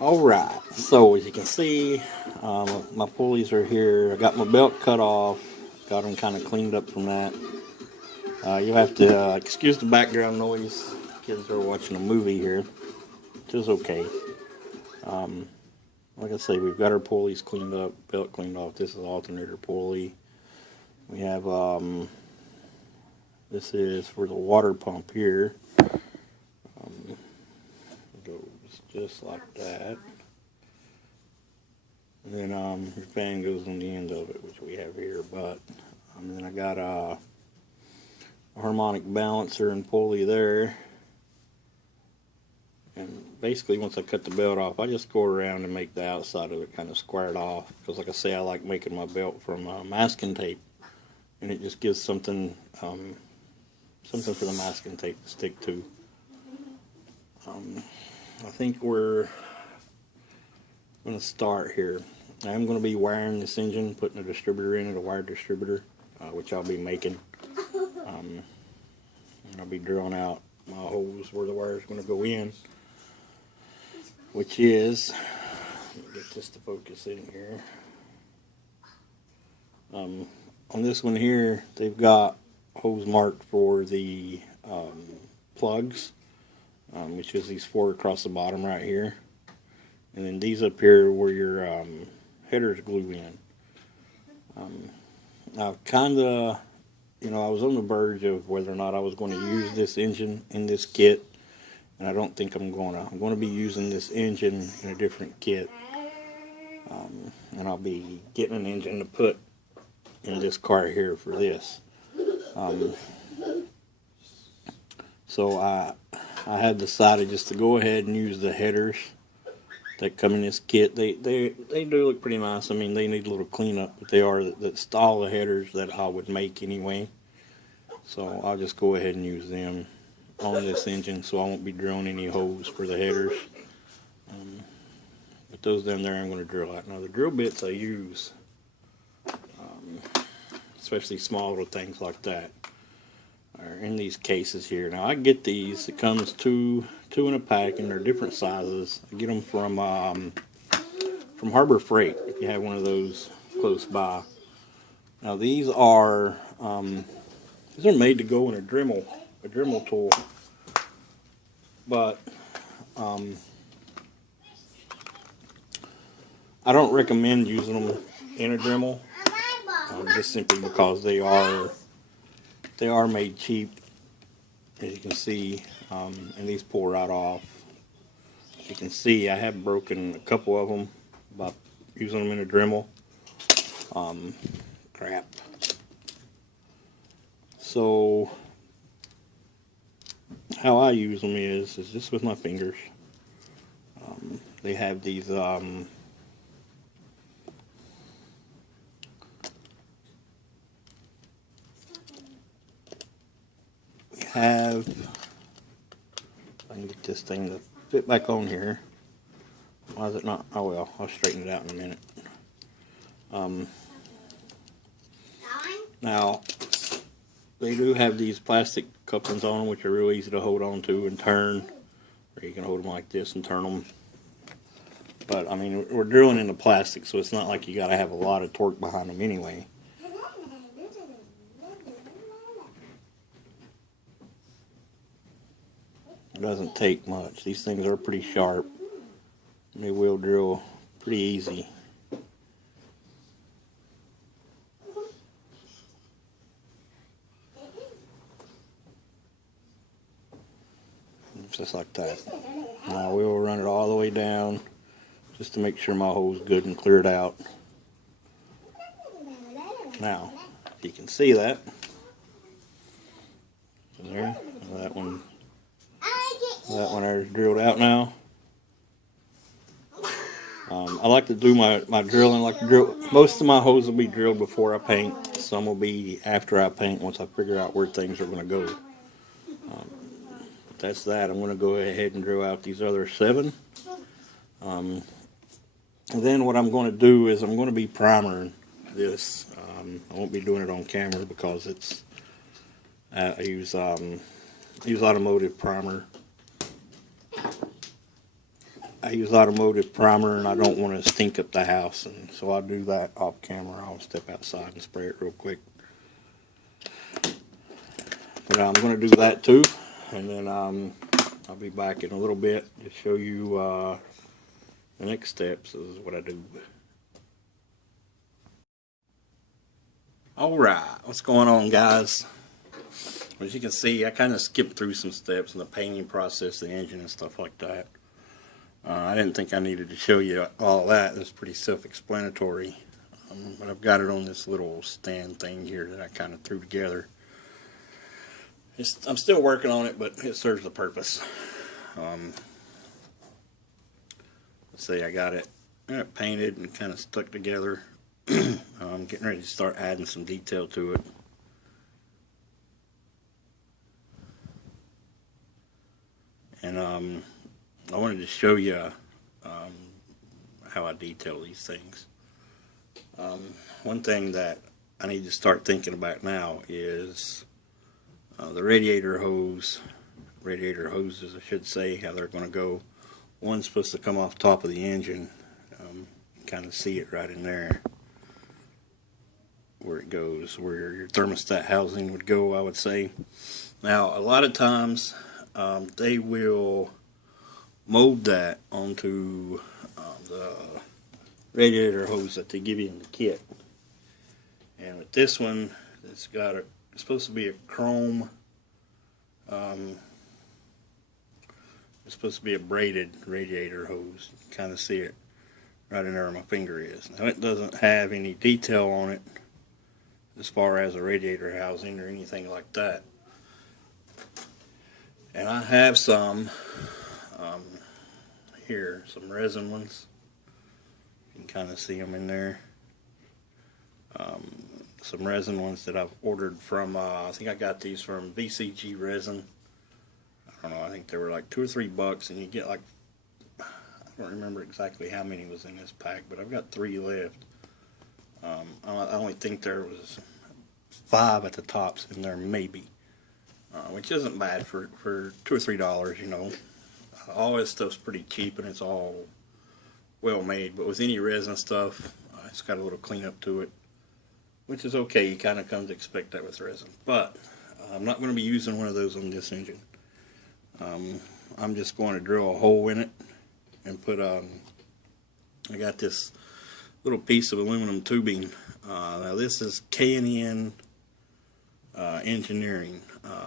Alright, so as you can see, my pulleys are here. I got my belt cut off, got them kind of cleaned up from that. You'll have to excuse the background noise. Kids are watching a movie here, which is okay. Like I say, we've got our pulleys cleaned up, belt cleaned off. This is the alternator pulley. We have, this is for the water pump here. Goes just like that. And then your fan goes on the end of it, which we have here. But then I got a harmonic balancer and pulley there. And basically, once I cut the belt off, I just go around and make the outside of it kind of squared off. Because like I say, I like making my belt from masking tape. And it just gives something something for the masking tape to stick to. I think we're going to start here. I'm going to be wiring this engine, putting a distributor in it, a wired distributor, which I'll be making. And I'll be drilling out my holes where the wire is going to go in, which is, let me get this to focus in here. On this one here, they've got holes marked for the plugs, which is these 4 across the bottom right here. And then these up here where your headers glue in. I've kind of, I was on the verge of whether or not I was going to use this engine in this kit. And I don't think I'm going to. I'm going to be using this engine in a different kit. And I'll be getting an engine to put in this car here for this. So I had decided just to go ahead and use the headers that come in this kit. They do look pretty nice. I mean, they need a little cleanup, but they are the style of headers that I would make anyway. So I'll just go ahead and use them on this engine, so I won't be drilling any holes for the headers. But those down there I'm going to drill out. Now the drill bits I use, especially small little things like that, are in these cases here. Now I get these. It comes two in a pack, and they're different sizes. I get them from Harbor Freight. If you have one of those close by. Now these are made to go in a Dremel tool, but I don't recommend using them in a Dremel, just simply because they are made cheap, as you can see, and these pull right off. As you can see, I have broken a couple of them by using them in a Dremel. Crap. So how I use them is just with my fingers. They have these I can get this thing to fit back on here. Why is it not? Oh well, I'll straighten it out in a minute. Now, they do have these plastic couplings on them, which are real easy to hold on to and turn. Or you can hold them like this and turn them. But, I mean, we're drilling into plastic, so it's not like you got to have a lot of torque behind them anyway. It doesn't take much. These things are pretty sharp. They will drill pretty easy. Just like that. Now we will run it all the way down just to make sure my hole's good and cleared out. Now, if you can see that, there, that one there's drilled out now. I like to do my drilling, most of my holes will be drilled before I paint. Some will be after I paint, once I figure out where things are going to go. That's that. I'm going to go ahead and drill out these other 7. And then what I'm going to do is I'm going to be primering this. I won't be doing it on camera because it's I use automotive primer. I use automotive primer, and I don't want to stink up the house, and so I'll do that off camera. I'll step outside and spray it real quick. But I'm going to do that too, and then I'll be back in a little bit to show you the next steps. This is what I do. Alright, what's going on, guys? As you can see, I kind of skipped through some steps in the painting process, the engine and stuff like that. I didn't think I needed to show you all that. It's pretty self-explanatory. But I've got it on this little stand thing here that I kind of threw together. I'm still working on it, but it serves the purpose. Let's see, I got it painted and kind of stuck together. I'm getting ready to start adding some detail to it. And I wanted to show you how I detail these things. One thing that I need to start thinking about now is the radiator hoses, I should say, how they're going to go. One's supposed to come off top of the engine. Kind of see it right in there where it goes, where your thermostat housing would go, I would say. Now, a lot of times they will mold that onto the radiator hose that they give you in the kit. And with this one, it's supposed to be a chrome, it's supposed to be a braided radiator hose. You can kind of see it right in there where my finger is. Now, it doesn't have any detail on it as far as a radiator housing or anything like that. And I have some here, some resin ones. You can kind of see them in there. Some resin ones that I've ordered from, I think I got these from VCG Resin. I don't know, I think they were like $2 or $3, and you get like, I don't remember exactly how many was in this pack, but I've got 3 left. I only think there was 5 at the tops in there, maybe. Which isn't bad for $2 or $3, you know. All this stuff's pretty cheap and it's all well made, but with any resin stuff, it's got a little cleanup to it, which is okay. You kind of come to expect that with resin. But I'm not going to be using one of those on this engine. I'm just going to drill a hole in it and put I got this little piece of aluminum tubing. Now this is K&N Engineering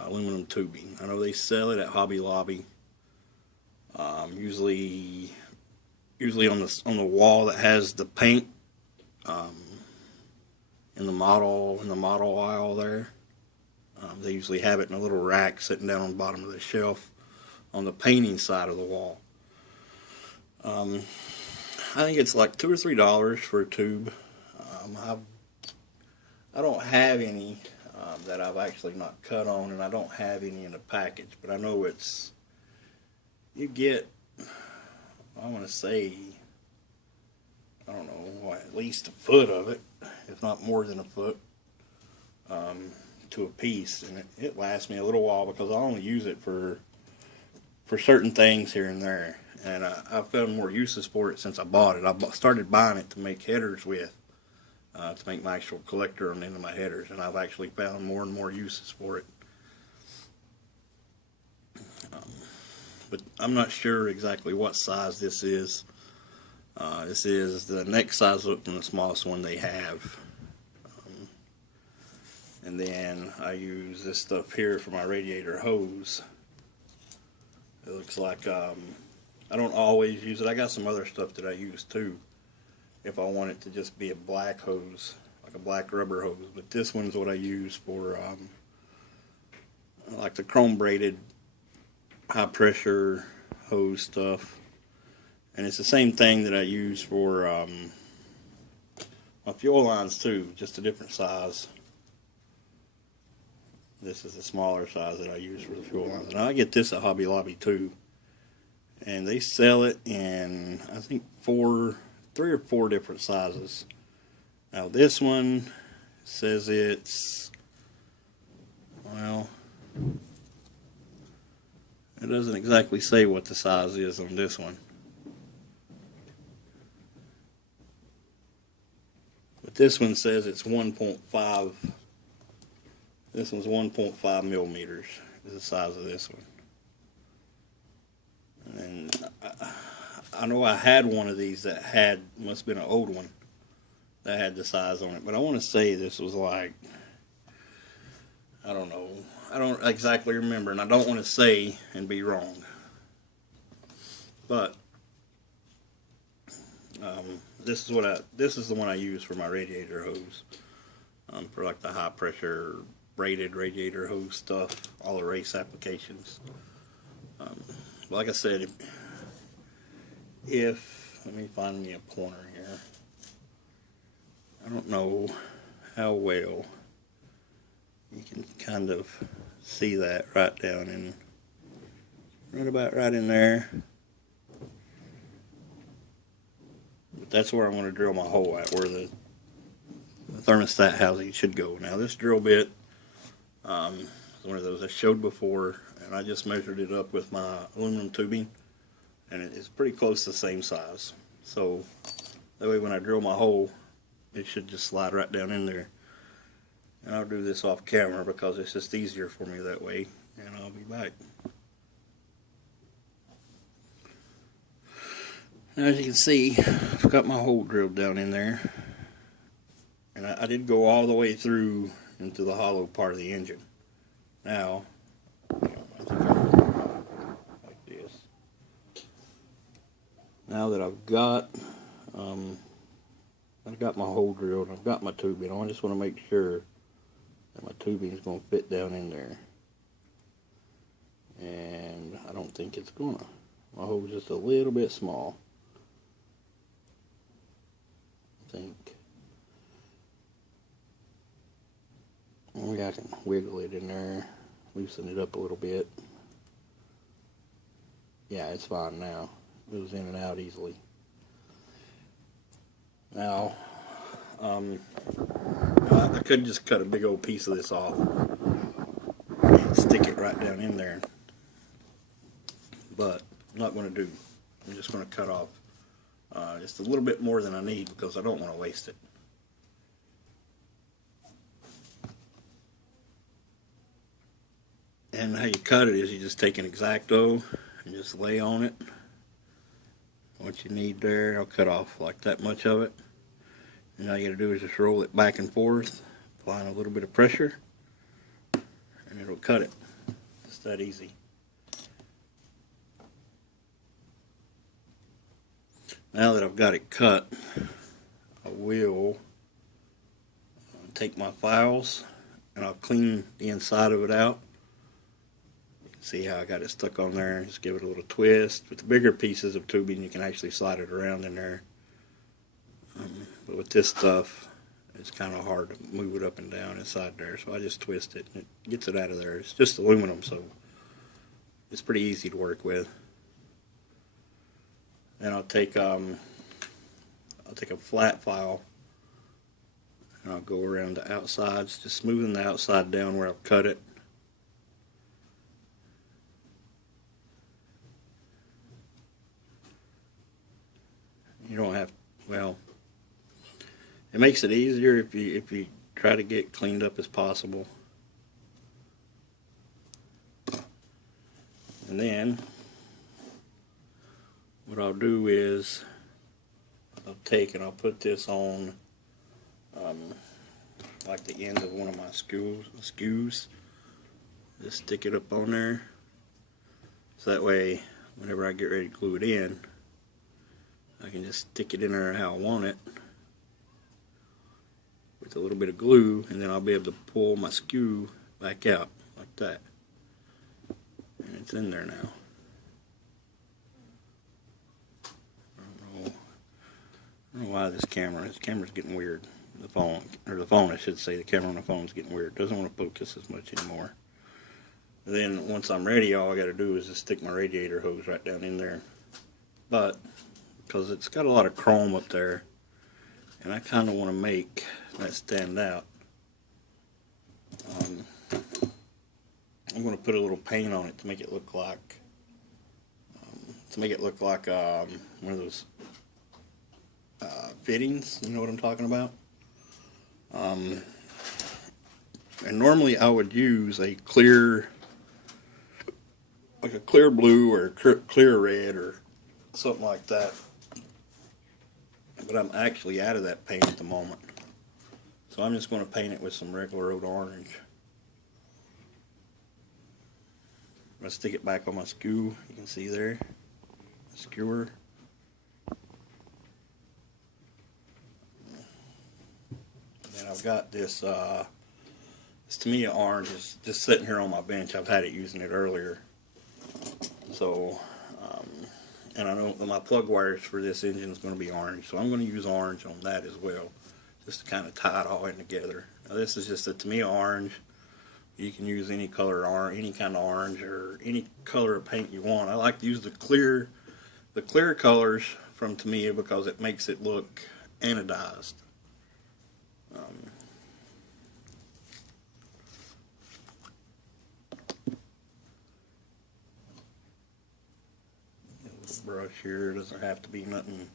aluminum tubing. I know they sell it at Hobby Lobby. Usually on the wall that has the paint in the model aisle there. They usually have it in a little rack sitting down on the bottom of the shelf on the painting side of the wall. I think it's like $2 or $3 for a tube. I don't have any that I've actually not cut on, and I don't have any in the package, but I know you get, I want to say, I don't know, at least a foot of it, if not more than a foot, to a piece, and it lasts me a little while because I only use it for certain things here and there, and I've found more uses for it since I bought it. I started buying it to make headers with, to make my actual collector on the end of my headers, and I've actually found more and more uses for it. But I'm not sure exactly what size this is. This is the next size up from the smallest one they have. And then I use this stuff here for my radiator hose. It looks like, I don't always use it. I got some other stuff that I use too, if I want it to just be a black hose, like a black rubber hose. But this one's what I use for, like the chrome braided high pressure hose stuff. And it's the same thing that I use for my fuel lines too, just a different size. This is the smaller size that I use for the fuel lines. And I get this at Hobby Lobby too. And they sell it in, I think, 3 or 4 different sizes. Now this one says it's, well, it doesn't exactly say what the size is on this one. But this one says it's 1.5. This one's 1.5 millimeters is the size of this one. And I know I had one of these that had, must have been an old one, that had the size on it. But I want to say this was like, I don't know. I don't exactly remember, and I don't want to say and be wrong. But this is the one I use for my radiator hose, for like the high pressure braided radiator hose stuff, all the race applications. Like I said, if let me find me a pointer here. I don't know how well you can kind of see that right down in, right about right in there. But that's where I'm going to drill my hole at, where the thermostat housing should go. Now this drill bit, one of those I showed before, and I just measured it up with my aluminum tubing, and it's pretty close to the same size. So that way when I drill my hole, it should just slide right down in there. And I'll do this off camera because it's just easier for me that way, and I'll be back. Now, as you can see, I've got my hole drilled down in there, and I did go all the way through into the hollow part of the engine. Now, I think I'll like this. Now that I've got my hole drilled, I've got my tubing, I just want to make sure that my tubing is going to fit down in there. And I don't think it's gonna. My hole's just a little bit small. I think maybe I can wiggle it in there, loosen it up a little bit. Yeah, it's fine now. It goes in and out easily. Now, I could just cut a big old piece of this off and stick it right down in there, but I'm not going to do. I'm just going to cut off just a little bit more than I need because I don't want to waste it. And how you cut it is you just take an X-Acto and just lay on it what you need there. I'll cut off like that much of it, and all you got to do is just roll it back and forth, applying a little bit of pressure, and it'll cut it. It's that easy. Now that I've got it cut, I will take my files and I'll clean the inside of it out. You can see how I got it stuck on there. Just give it a little twist. With the bigger pieces of tubing, you can actually slide it around in there. But with this stuff, it's kind of hard to move it up and down inside there. So I just twist it and it gets it out of there. It's just aluminum, so it's pretty easy to work with. And I'll take a flat file and I'll go around the outsides, just smoothing the outside down where I've cut it. You don't have, well, it makes it easier if you try to get cleaned up as possible. And then what I'll do is I'll take and I'll put this on like the end of one of my skews. Just stick it up on there, so that way whenever I get ready to glue it in, I can just stick it in there how I want it with a little bit of glue, and then I'll be able to pull my skew back out like that, and it's in there now. I don't know why this camera's getting weird. The phone I should say, the camera on the phone's getting weird. It doesn't want to focus as much anymore. And then once I'm ready, all I got to do is just stick my radiator hose right down in there. But because it's got a lot of chrome up there, and I kind of want to make that stand out, I'm going to put a little paint on it to make it look like one of those fittings. You know what I'm talking about? And normally I would use a clear, like a clear blue or a clear red or something like that. But I'm actually out of that paint at the moment. So I'm just going to paint it with some regular old orange. I'm going to stick it back on my skew. You can see there, skewer. And I've got this, this Tamiya orange is just sitting here on my bench. I've had it using it earlier. So, and I know that my plug wires for this engine is going to be orange, so I'm going to use orange on that as well, just to kind of tie it all in together. Now this is just a Tamiya orange. You can use any color orange, any kind of orange, or any color of paint you want. I like to use the clear colors from Tamiya because it makes it look anodized. Brush here doesn't have to be nothing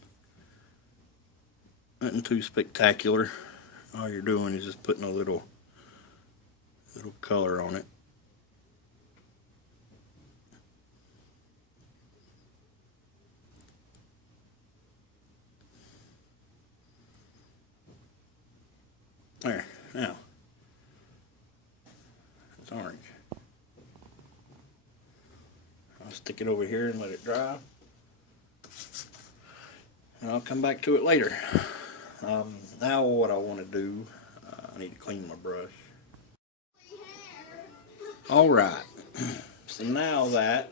too spectacular. All you're doing is just putting a little color on it. There, now it's orange. I'll stick it over here and let it dry. And I'll come back to it later. Now what I want to do, I need to clean my brush. Alright, so now that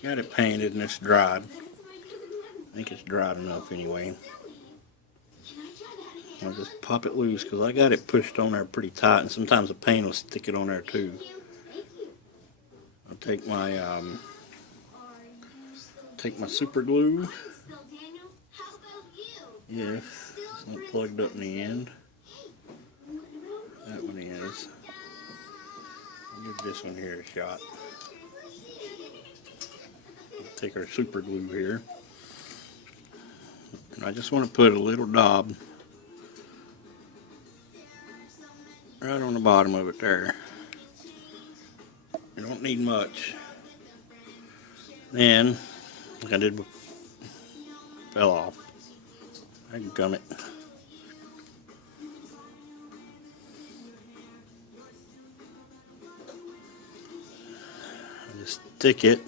got it painted and it's dried, I think it's dried enough anyway. I'll just pop it loose because I got it pushed on there pretty tight, and sometimes the paint will stick it on there too. I'll take my super glue. Yes, it's not plugged up in the end. That one is. I'll give this one here a shot. Take our super glue here. And I just want to put a little dab right on the bottom of it there. You don't need much. Then, like I did, fell off. I can gum it. I just stick it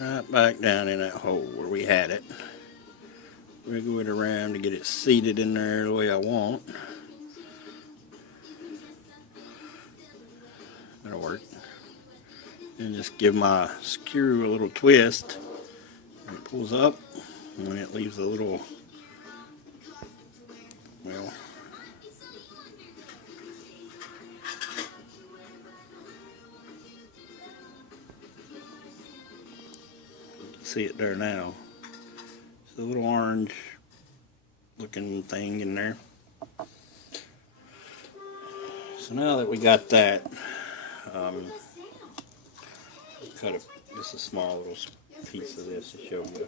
right back down in that hole where we had it. Wiggle it around to get it seated in there the way I want. That'll work. And just give my screw a little twist. And it pulls up, and it leaves a little, well, see it there now. It's a little orange looking thing in there. So now that we got that, cut just a small little piece of this to show you.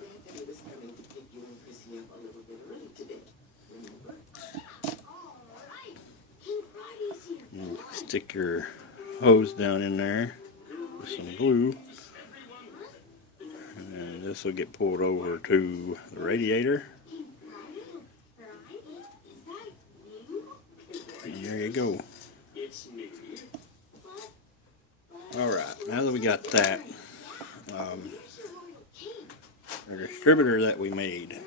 And stick your hose down in there with some glue, and this will get pulled over to the radiator. And there you go. Alright, now that we got that, the distributor that we made,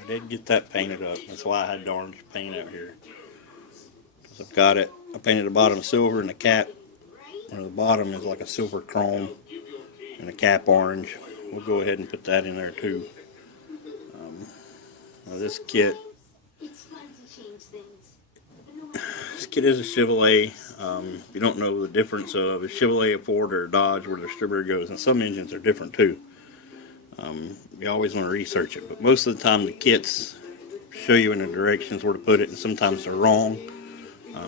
I did get that painted up. That's why I had the orange paint out here. So I've got it, I painted the bottom silver and the cap, or the bottom is like a silver chrome and the cap orange. We'll go ahead and put that in there too. Now this kit is a Chevrolet. If you don't know the difference of a Chevrolet, a Ford, or a Dodge where the distributor goes, and some engines are different too. You always want to research it, but most of the time the kits show you in the directions where to put it, and sometimes they're wrong.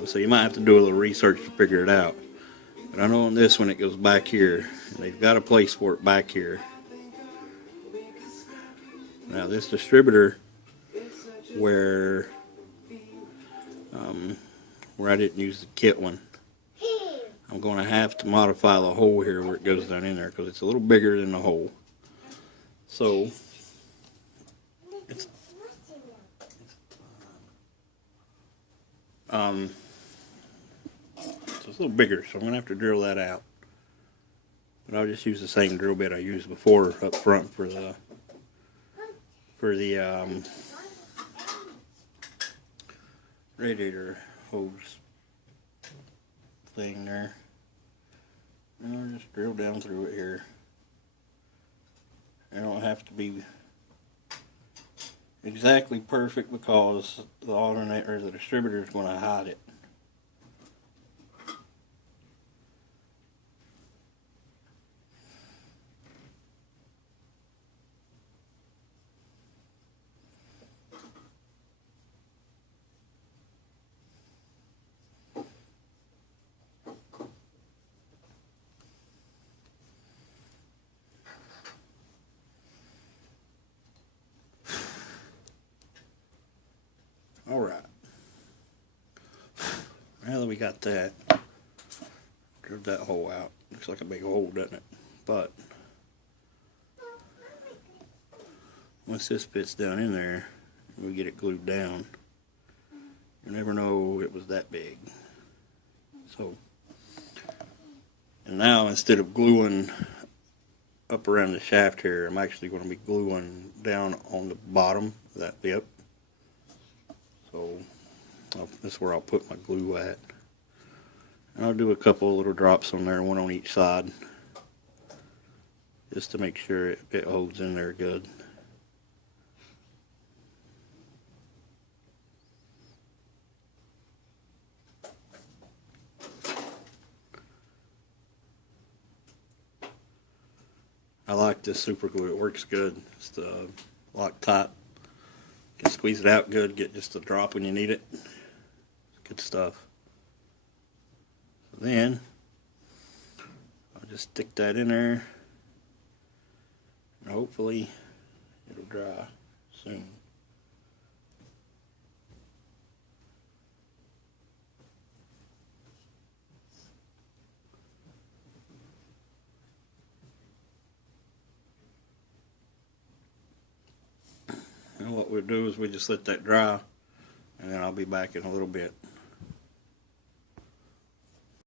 So you might have to do a little research to figure it out. But I know on this one it goes back here, and they've got a place for it back here. Now this distributor, where where I didn't use the kit one. I'm going to have to modify the hole here where it goes down in there because it's a little bigger than the hole. So it's it's a little bigger, so I'm going to have to drill that out. But I'll just use the same drill bit I used before up front for the radiator hose thing there. And I'll just drill down through it here. It don't have to be exactly perfect because the alternator, the distributor, is going to hide it. Alright, now that we got that, drilled that hole out. Looks like a big hole, doesn't it? But once this fits down in there, we get it glued down, you never know it was that big. So, and now instead of gluing up around the shaft here, I'm actually going to be gluing down on the bottom of that lip. So that's where I'll put my glue at. And I'll do a couple of little drops on there, one on each side, just to make sure it holds in there good. I like this super glue, it works good. It's the Loctite. You can squeeze it out good, get just a drop when you need it. Good stuff. So then, I'll just stick that in there, and hopefully it'll dry soon. And what we'll do is we just let that dry, and then I'll be back in a little bit.